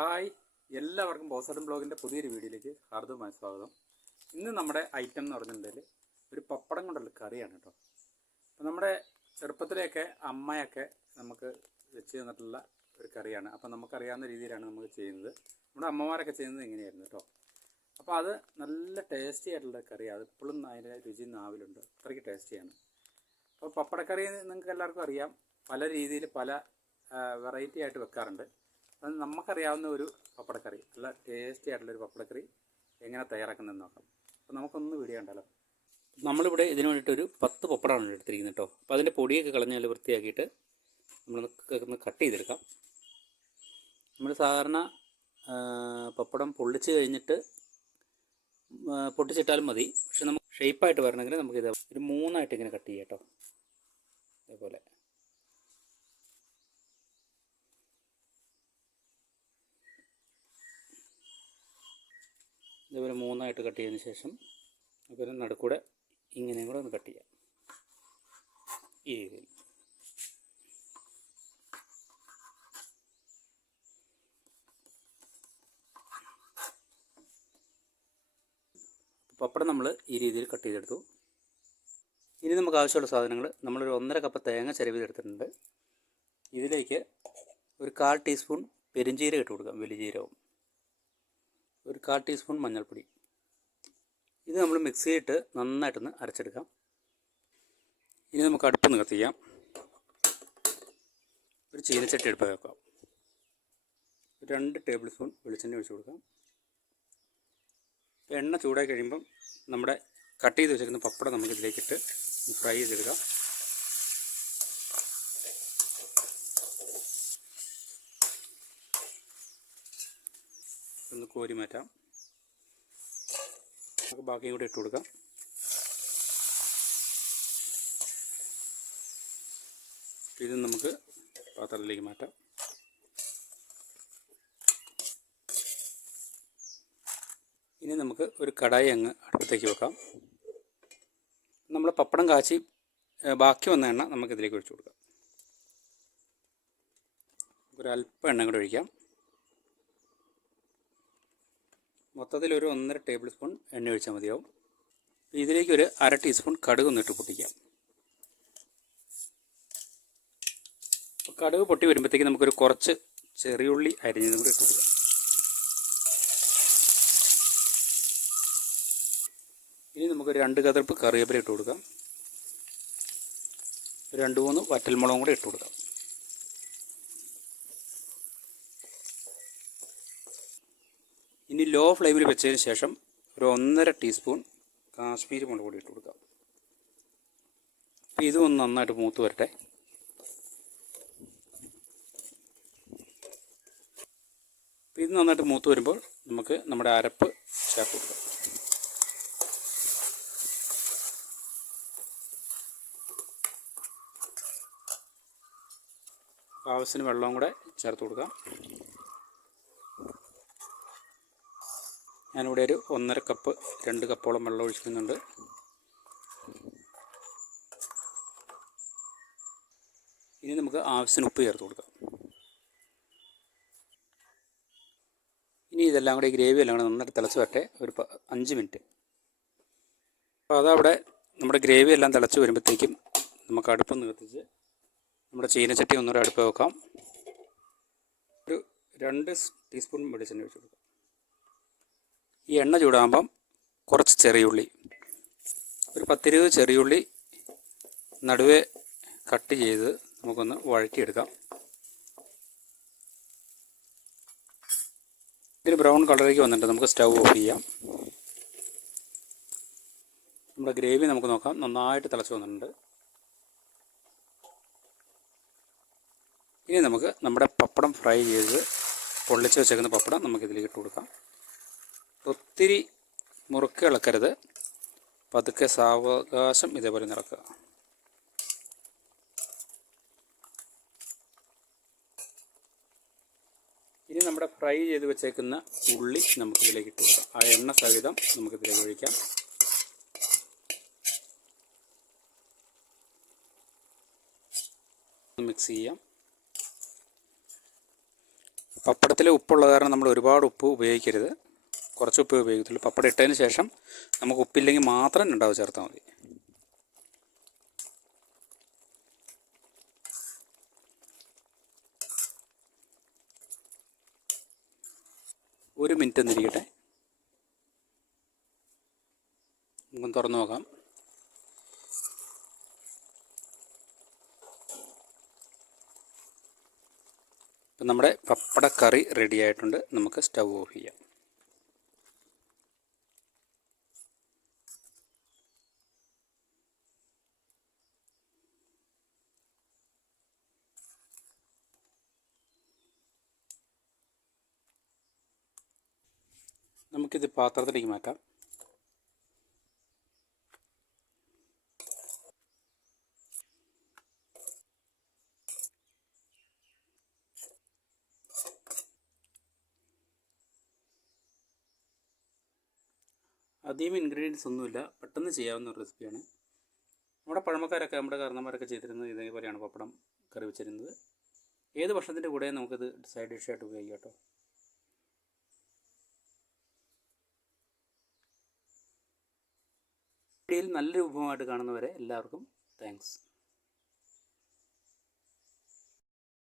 Hi എല്ലാവർക്കും ബോസഡൻ ബ്ലോഗിന്റെ പുതിയൊരു വീഡിയോയിലേക്ക് ഹാർദവമായ സ്വാഗതം. ഇന്ന് നമ്മുടെ ഐറ്റം എന്ന് പറഞ്ഞിട്ടുണ്ടെങ്കിൽ ഒരു പപ്പടം കൊണ്ടുള്ള കറിയാണ് കേട്ടോ. അപ്പോൾ നമ്മുടെ ചെറുപ്പത്തിലെയൊക്കെ അമ്മയൊക്കെ നമുക്ക് വെച്ച് തന്നിട്ടുള്ള ഒരു കറിയാണ്. അപ്പോൾ നമുക്കറിയാവുന്ന രീതിയിലാണ് നമുക്ക് ചെയ്യുന്നത്. നമ്മുടെ അമ്മമാരൊക്കെ ചെയ്യുന്നത് ഇങ്ങനെയായിരുന്നു കേട്ടോ. അപ്പോൾ അത് നല്ല ടേസ്റ്റി ആയിട്ടുള്ള കറിയാണ്. ഇപ്പോഴും അതിന്റെ രുചി നാവിലുണ്ട്. അത്രയ്ക്ക് ടേസ്റ്റിയാണ് അപ്പോൾ പപ്പടക്കറി നിങ്ങൾക്ക് എല്ലാവർക്കും അറിയാം. പല രീതിയിൽ പല വെറൈറ്റി ആയിട്ട് വെക്കാറുണ്ട്. നമുക്കറിയാവുന്ന ഒരു പപ്പടക്കറി. നല്ല ടേസ്റ്റി ആയിട്ടുള്ള ഒരു പപ്പടക്കറി എങ്ങനെ തയ്യാറാക്കുന്നതെന്ന് നോക്കാം. അപ്പോൾ നമുക്കൊന്ന് വീഡിയോ ഉണ്ടല്ലോ നമ്മളിവിടെ ഇതിന് വേണ്ടിയിട്ടൊരു പത്ത് പപ്പടമാണ് എടുത്തിരിക്കുന്നത് കേട്ടോ അപ്പോൾ അതിന്റെ പൊടിയൊക്കെ കളഞ്ഞാൽ വൃത്തിയാക്കിയിട്ട് നമ്മൾ ഒന്ന് കട്ട് ചെയ്തെടുക്കാം. നമ്മൾ സാധാരണ പപ്പടം പൊള്ളിച്ച് കഴിഞ്ഞിട്ട് പൊട്ടിച്ചിട്ടാലും മതി. പക്ഷെ നമുക്ക് ഷേപ്പായിട്ട് വരണമെങ്കിൽ നമുക്കിത് ഒരു മൂന്നായിട്ട് ഇങ്ങനെ കട്ട് ചെയ്യാം കേട്ടോ അതേപോലെ ഇതേപോലെ മൂന്നായിട്ട് കട്ട് ചെയ്തതിന് ശേഷം അതുപോലെ നടുക്കൂടെ ഇങ്ങനെയും കൂടെ ഒന്ന് കട്ട് ചെയ്യാം. ഈ രീതിയിൽ. പപ്പടം നമ്മൾ ഈ രീതിയിൽ കട്ട് ചെയ്തെടുത്തു. ഇനി നമുക്ക് ആവശ്യമുള്ള സാധനങ്ങൾ നമ്മളൊരു ഒന്നര കപ്പ് തേങ്ങ ചിരവിതെടുത്തിട്ടുണ്ട്. ഇതിലേക്ക് ഒരു കാൽ ടീസ്പൂൺ പെരിഞ്ചീരകം ഇട്ട് കൊടുക്കാം വലിയ ജീരകം ഒരു കാൽ ടീസ്പൂൺ മഞ്ഞൾപ്പൊടി. ഇത് നമ്മൾ മിക്സ് ചെയ്തിട്ട് നന്നായിട്ടൊന്ന് അരച്ചെടുക്കാം. ഇനി നമുക്ക് അടുപ്പ് നികത്തിക്കാം ഒരു ചീനച്ചട്ടി എടുപ്പ് വെക്കാം. രണ്ട് ടേബിൾ സ്പൂൺ വെളിച്ചെണ്ണ ഒഴിച്ച് കൊടുക്കാം. എണ്ണ ചൂടായി കഴിയുമ്പം നമ്മുടെ കട്ട് ചെയ്ത് വെച്ചിരിക്കുന്ന പപ്പടം നമുക്ക് ഇതിലേക്കിട്ട് ഫ്രൈ ചെയ്തെടുക്കാം. ഒന്ന് കോരി മാറ്റാം. നമുക്ക് ബാക്കിയും കൂടി ഇട്ട് കൊടുക്കാം. ഇത് നമുക്ക് പാത്രത്തിലേക്ക് മാറ്റാം. ഇനി നമുക്ക് ഒരു കടായി അങ്ങ് അടുപ്പത്തേക്ക് വെക്കാം. നമ്മൾ പപ്പടം കാച്ചി ബാക്കി വന്ന എണ്ണ നമുക്ക് ഇതിലേക്ക് ഒഴിച്ചു കൊടുക്കാം. ഒരല്പം എണ്ണ കൂടെ ഒഴിക്കാം. മൊത്തത്തിൽ ഒരു ഒന്നര ടേബിൾ സ്പൂൺ എണ്ണ ഒഴിച്ചാൽ മതിയാവും. ഇതിലേക്ക് ഒരു അര ടീസ്പൂൺ കടുക് ഒന്നിട്ട് പൊട്ടിക്കാം. കടുക് പൊട്ടി വരുമ്പോഴത്തേക്ക് നമുക്കൊരു കുറച്ച് ചെറിയുള്ളി അരിഞ്ഞതും കൂടി ഇട്ട് കൊടുക്കാം. ഇനി നമുക്കൊരു രണ്ട് കതിർപ്പ് കറിവേപ്പില ഇട്ട് കൊടുക്കാം. രണ്ട് മൂന്ന് വറ്റൽമുളകും കൂടി ഇട്ട് കൊടുക്കാം. ഇനി ലോ ഫ്ലെയിമിൽ വെച്ചതിന് ശേഷം ഒരു ഒന്നര ടീസ്പൂൺ കാശ്മീരി മുളക് പൊടി ഇട്ട് കൊടുക്കാം. അപ്പോൾ ഇതും നന്നായിട്ട് മൂത്ത് വരട്ടെ. അപ്പോൾ ഇത് നന്നായിട്ട് മൂത്ത് വരുമ്പോൾ നമുക്ക് നമ്മുടെ അരപ്പ് ചേർത്ത് കൊടുക്കാം. ആവശ്യത്തിന് വെള്ളവും കൂടെ ചേർത്ത് കൊടുക്കാം. ഞാനിവിടെ ഒരു ഒന്നര കപ്പ് രണ്ട് കപ്പോളം വെള്ളം ഒഴിക്കുന്നുണ്ട് ഇനി നമുക്ക് ആവശ്യത്തിന് ഉപ്പ് ചേർത്ത് കൊടുക്കാം. ഇനി ഇതെല്ലാം കൂടെ ഗ്രേവി എല്ലാം കൂടെ നന്നായിട്ട് തിളച്ച് വരട്ടെ ഒരു അഞ്ച് മിനിറ്റ്. അപ്പോൾ അതവിടെ നമ്മുടെ ഗ്രേവി എല്ലാം തിളച്ച് വരുമ്പോഴത്തേക്കും നമുക്ക് അടുപ്പം നിർത്തിച്ച് നമ്മുടെ ചീനച്ചട്ടി ഒന്നുകൂടെ അടുപ്പ് വെക്കാം. ഒരു രണ്ട് ടീസ്പൂൺ വെളിച്ചെണ്ണ ഒഴിച്ച് കൊടുക്കാം. ഈ എണ്ണ ചൂടാകുമ്പം കുറച്ച് ചെറിയുള്ളി ഒരു പത്തിരുപത് ചെറിയുള്ളി നടുവെ കട്ട് ചെയ്ത് നമുക്കൊന്ന് വഴറ്റിയെടുക്കാം. ഇതിന് ബ്രൗൺ കളറിലേക്ക് വന്നിട്ട് നമുക്ക് സ്റ്റൗ ഓഫ് ചെയ്യാം. നമ്മുടെ ഗ്രേവി നമുക്ക് നോക്കാം. നന്നായിട്ട് തിളച്ച് വന്നിട്ടുണ്ട്. ഇനി നമുക്ക് നമ്മുടെ പപ്പടം ഫ്രൈ ചെയ്ത് പൊള്ളിച്ച് വെച്ചേക്കുന്ന പപ്പടം നമുക്കിതിലേക്ക് ഇട്ട് കൊടുക്കാം. ഒത്തിരി മുറുക്കി ഇളക്കരുത്. പതുക്കെ സാവകാശം ഇതേപോലെ നിറക്കുക. ഇനി നമ്മുടെ ഫ്രൈ ചെയ്ത് വെച്ചേക്കുന്ന ഉള്ളി നമുക്കിതിലേക്ക് ഇട്ട് കൊടുക്കാം. ആ എണ്ണ സഹിതം നമുക്കിതിലേക്ക് ഒഴിക്കാം. മിക്സ് ചെയ്യാം. പപ്പടത്തിൽ ഉപ്പുള്ള കാരണം നമ്മൾ ഒരുപാട് ഉപ്പ് ഉപയോഗിക്കരുത്. കുറച്ച് ഉപ്പ് ഉപയോഗിക്കത്തുള്ളൂ. പപ്പടം ഇട്ടതിന് ശേഷം നമുക്ക് ഉപ്പില്ലെങ്കിൽ മാത്രം രണ്ടാവ് ചേർത്താൽ മതി. ഒരു മിനിറ്റ് ഒന്നിരിക്കട്ടെ നമുക്കൊന്ന് തുറന്നു നോക്കാം. ഇപ്പം നമ്മുടെ പപ്പടക്കറി റെഡി ആയിട്ടുണ്ട്. നമുക്ക് സ്റ്റൗ ഓഫ് ചെയ്യാം. നമുക്കിത് പാത്രത്തിലേക്ക് മാറ്റാം. അധികം ഇൻഗ്രീഡിയൻസ് ഒന്നുമില്ല. പെട്ടെന്ന് ചെയ്യാവുന്ന ഒരു റെസിപ്പിയാണ് നമ്മുടെ പഴമക്കാരൊക്കെ നമ്മുടെ കാരണന്മാരൊക്കെ ചെയ്തിരുന്നത് ഇതേപോലെയാണ് പപ്പടം കറി വെച്ചിരുന്നത്. ഏത് ഭക്ഷണത്തിന്റെ കൂടെ നമുക്കിത് സൈഡ് ഡിഷായിട്ട് ഉപയോഗിക്കാം കേട്ടോ. വീഡിയോയിൽ നല്ലൊരു വിഭവമായിട്ട് കാണുന്നവരെ എല്ലാവർക്കും താങ്ക്സ്